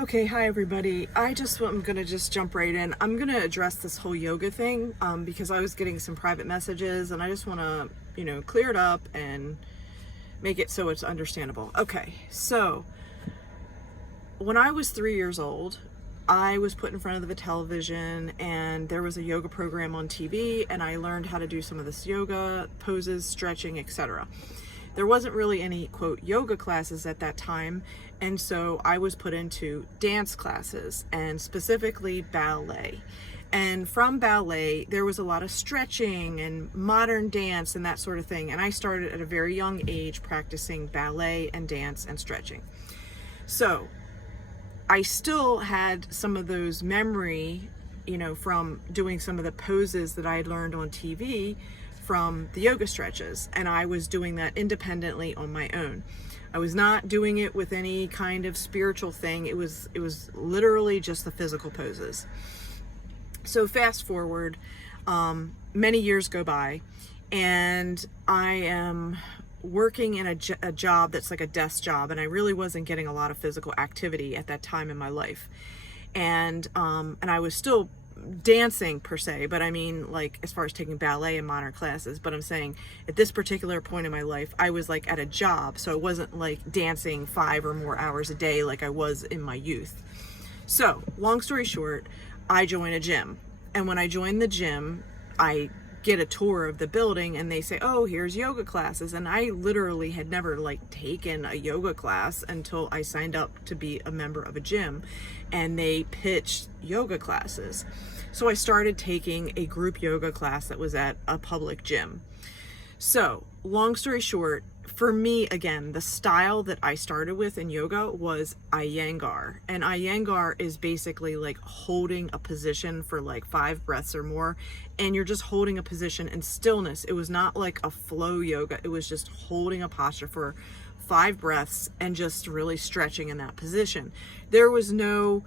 Okay, hi everybody. I'm gonna just jump right in. I'm gonna address this whole yoga thing because I was getting some private messages and I just wanna, clear it up and make it so it's understandable. Okay, so when I was 3 years old, I was put in front of the television and there was a yoga program on TV and I learned how to do some of this yoga poses, stretching, etc. There wasn't really any quote yoga classes at that time, and so I was put into dance classes and specifically ballet. And from ballet there was a lot of stretching and modern dance and that sort of thing, and I started at a very young age practicing ballet and dance and stretching. So I still had some of those memory, from doing some of the poses that I had learned on TV from the yoga stretches, and I was doing that independently on my own. I was not doing it with any kind of spiritual thing. It was literally just the physical poses. So fast forward, many years go by, and I am working in a job that's like a desk job, and I really wasn't getting a lot of physical activity at that time in my life. And I was still dancing per se, but I mean, like, as far as taking ballet and modern classes, but I'm saying at this particular point in my life, I was like at a job, so it wasn't like dancing 5 or more hours a day like I was in my youth. So long story short, I join a gym, and when I join the gym, I get a tour of the building and they say, oh, here's yoga classes. And I literally had never taken a yoga class until I signed up to be a member of a gym, and they pitched yoga classes. So I started taking a group yoga class that was at a public gym. So long story short, for me, again, the style that I started with in yoga was Iyengar. And Iyengar is basically like holding a position for like 5 breaths or more. And you're just holding a position in stillness. It was not like a flow yoga. It was just holding a posture for 5 breaths and just really stretching in that position. There was no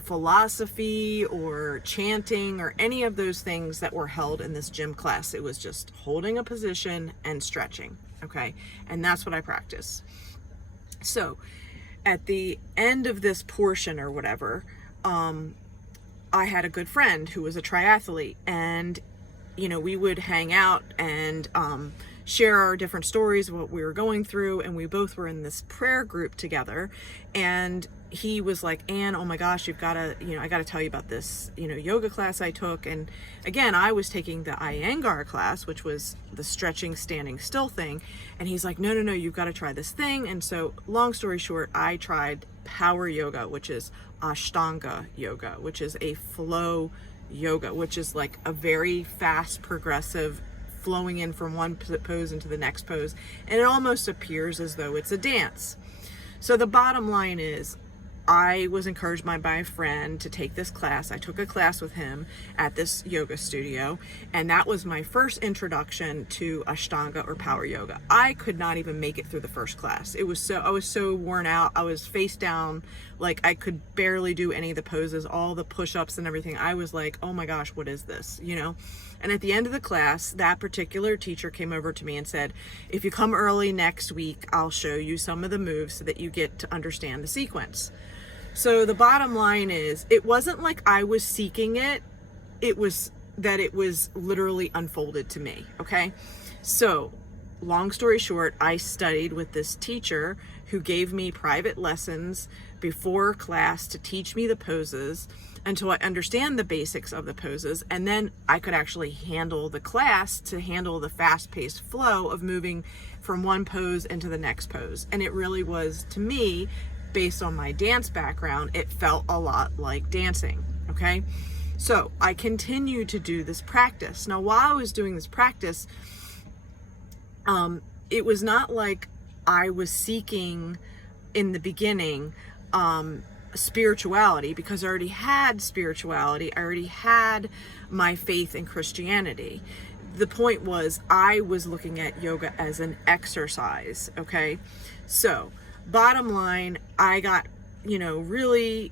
philosophy or chanting or any of those things that were held in this gym class. It was just holding a position and stretching. Okay, and that's what I practice. So at the end of this portion or whatever, I had a good friend who was a triathlete, and we would hang out and share our different stories, what we were going through, and we both were in this prayer group together. And he was like, Anne, oh my gosh, you've got to, I got to tell you about this, yoga class I took. And again, I was taking the Iyengar class, which was the stretching, standing still thing. And he's like, no, you've got to try this thing. And so long story short, I tried power yoga, which is Ashtanga yoga, which is a flow yoga, which is like a very fast, progressive flowing in from one pose into the next pose. And it almost appears as though it's a dance. So the bottom line is, I was encouraged by my friend to take this class. I took a class with him at this yoga studio, and that was my first introduction to Ashtanga or power yoga. I could not even make it through the first class. I was so worn out. I was face down, like I could barely do any of the poses, all the push-ups and everything. I was like, oh my gosh, what is this, And at the end of the class, that particular teacher came over to me and said, if you come early next week, I'll show you some of the moves so that you get to understand the sequence. So the bottom line is, it wasn't like I was seeking it. It was that it was literally unfolded to me. Okay. So long story short, I studied with this teacher who gave me private lessons before class to teach me the poses until I understand the basics of the poses. And then I could actually handle the class to handle the fast-paced flow of moving from one pose into the next pose. And it really was, to me, based on my dance background, it felt a lot like dancing. Okay. So I continued to do this practice. Now, while I was doing this practice, it was not like I was seeking in the beginning spirituality, because I already had spirituality. I already had my faith in Christianity. The point was, I was looking at yoga as an exercise. Okay. So bottom line, I got, really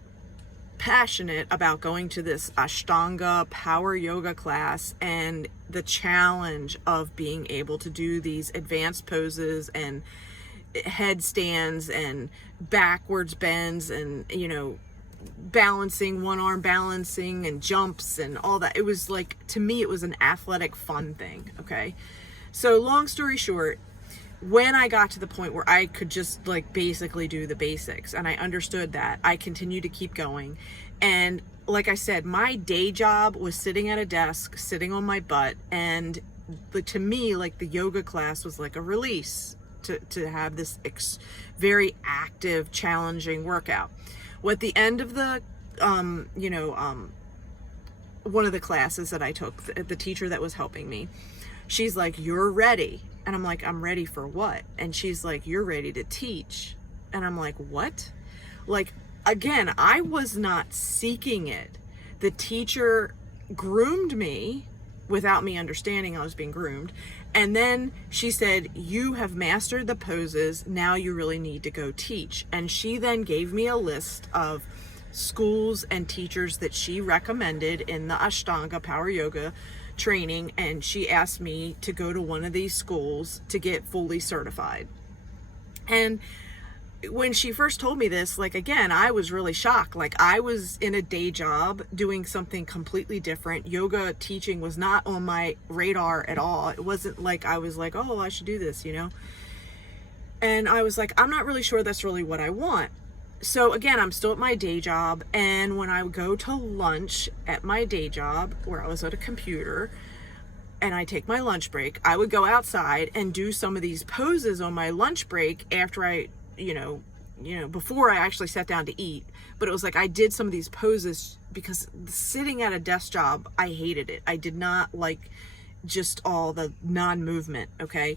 passionate about going to this Ashtanga power yoga class and the challenge of being able to do these advanced poses and headstands and backwards bends and, you know, balancing, one arm balancing and jumps and all that. It was like, to me, it was an athletic fun thing. Okay. So long story short, when I got to the point where I could just like basically do the basics and I understood that, I continued to keep going. And like I said, my day job was sitting at a desk, sitting on my butt. And to me, like the yoga class was like a release to have this very active, challenging workout. Well, at the end of the, one of the classes that I took, the teacher that was helping me, she's like, "You're ready." And I'm like, "I'm ready for what?" And she's like, "You're ready to teach." And I'm like, "What?" Like, again, I was not seeking it. The teacher groomed me without me understanding I was being groomed. And then she said, "You have mastered the poses. Now you really need to go teach." And she then gave me a list of schools and teachers that she recommended in the Ashtanga Power Yoga training. And she asked me to go to one of these schools to get fully certified. And when she first told me this, like, again, I was really shocked. Like, I was in a day job doing something completely different. Yoga teaching was not on my radar at all. It wasn't like I was like, "Oh, I should do this," you know? And I was like, I'm not really sure that's really what I want. So again, I'm still at my day job. And when I would go to lunch at my day job, where I was at a computer, and I take my lunch break, I would go outside and do some of these poses on my lunch break after I, before I actually sat down to eat. But it was like I did some of these poses because sitting at a desk job, I hated it. I did not like just all the non-movement, okay?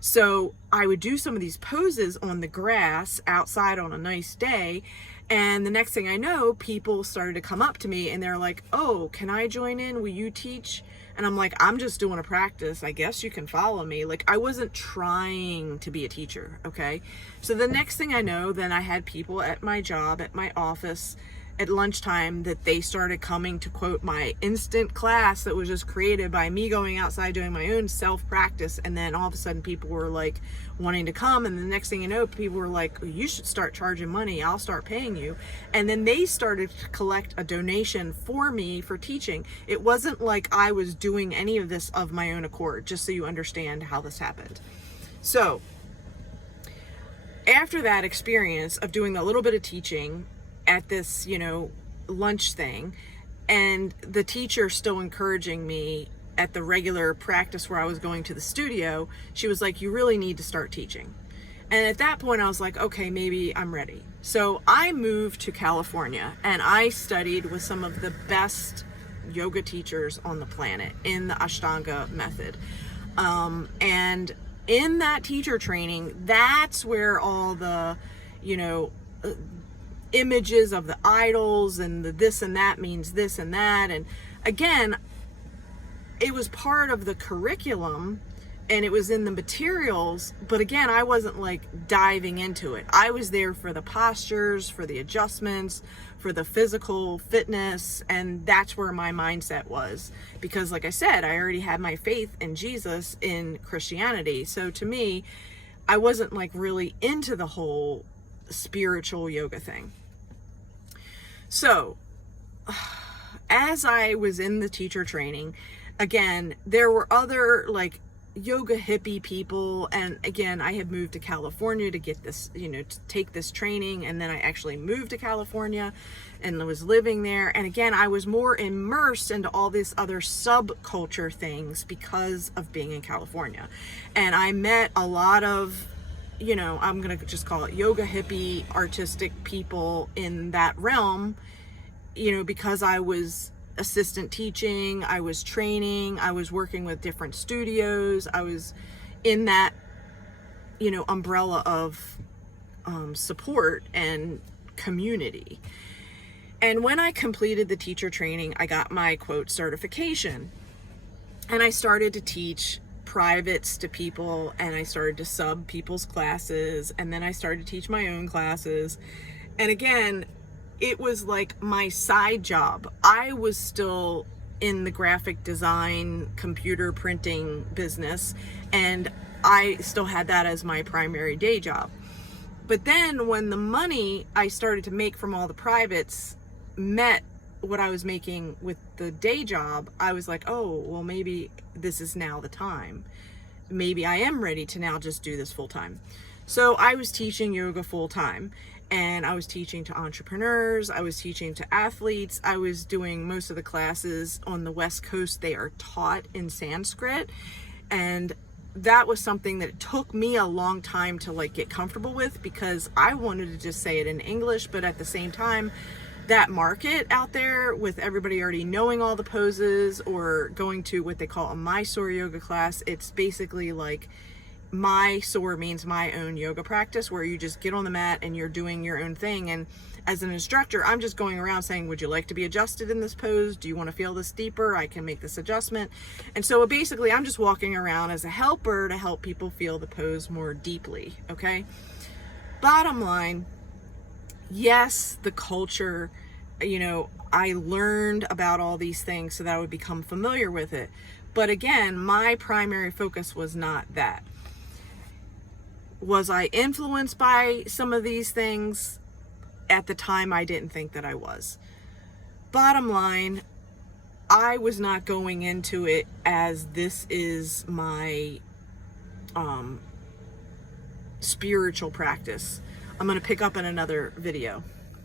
So I would do some of these poses on the grass outside on a nice day. And the next thing I know, people started to come up to me and they're like, "Oh, can I join in? Will you teach?" And I'm like, "I'm just doing a practice. I guess you can follow me." Like, I wasn't trying to be a teacher, okay? So the next thing I know, then I had people at my job, at my office, at lunchtime, that they started coming to quote my instant class that was just created by me going outside doing my own self-practice. And then all of a sudden people were like wanting to come. And the next thing you know, people were like, "You should start charging money. I'll start paying you." And then they started to collect a donation for me for teaching. It wasn't like I was doing any of this of my own accord, just so you understand how this happened. So after that experience of doing a little bit of teaching at this, lunch thing, and the teacher still encouraging me at the regular practice where I was going to the studio, she was like, "You really need to start teaching." And at that point I was like, okay, maybe I'm ready. So I moved to California and I studied with some of the best yoga teachers on the planet in the Ashtanga method. And in that teacher training, that's where all the, images of the idols and the this and that means this and that. And again, it was part of the curriculum and it was in the materials, but again, I wasn't like diving into it. I was there for the postures, for the adjustments, for the physical fitness, and that's where my mindset was. Because like I said, I already had my faith in Jesus in Christianity. So to me, I wasn't like really into the whole spiritual yoga thing. So as I was in the teacher training, again, there were other like yoga hippie people. And again, I had moved to California to get this, to take this training. And then I actually moved to California and was living there. And again, I was more immersed into all these other subculture things because of being in California. And I met a lot of, I'm going to just call it yoga hippie artistic people in that realm, because I was assistant teaching, I was training, I was working with different studios, I was in that, umbrella of support and community. And when I completed the teacher training, I got my quote certification and I started to teach privates to people and I started to sub people's classes and then I started to teach my own classes. And again, it was like my side job. I was still in the graphic design, computer printing business, and I still had that as my primary day job. But then when the money I started to make from all the privates met what I was making with the day job, I was like, oh, well, maybe this is now the time. Maybe I am ready to now just do this full time. So I was teaching yoga full time, and I was teaching to entrepreneurs. I was teaching to athletes. I was doing most of the classes on the West Coast. They are taught in Sanskrit, and that was something that it took me a long time to like get comfortable with, because I wanted to just say it in English, but at the same time, that market out there with everybody already knowing all the poses or going to what they call a Mysore yoga class, it's basically like Mysore means my own yoga practice, where you just get on the mat and you're doing your own thing. And as an instructor, I'm just going around saying, would you like to be adjusted in this pose? Do you want to feel this deeper? I can make this adjustment. And so basically I'm just walking around as a helper to help people feel the pose more deeply. Okay. Bottom line, yes, the culture, you know, I learned about all these things so that I would become familiar with it. But again, my primary focus was not that. Was I influenced by some of these things? At the time, I didn't think that I was. Bottom line, I was not going into it as this is my spiritual practice. I'm going to pick up in another video.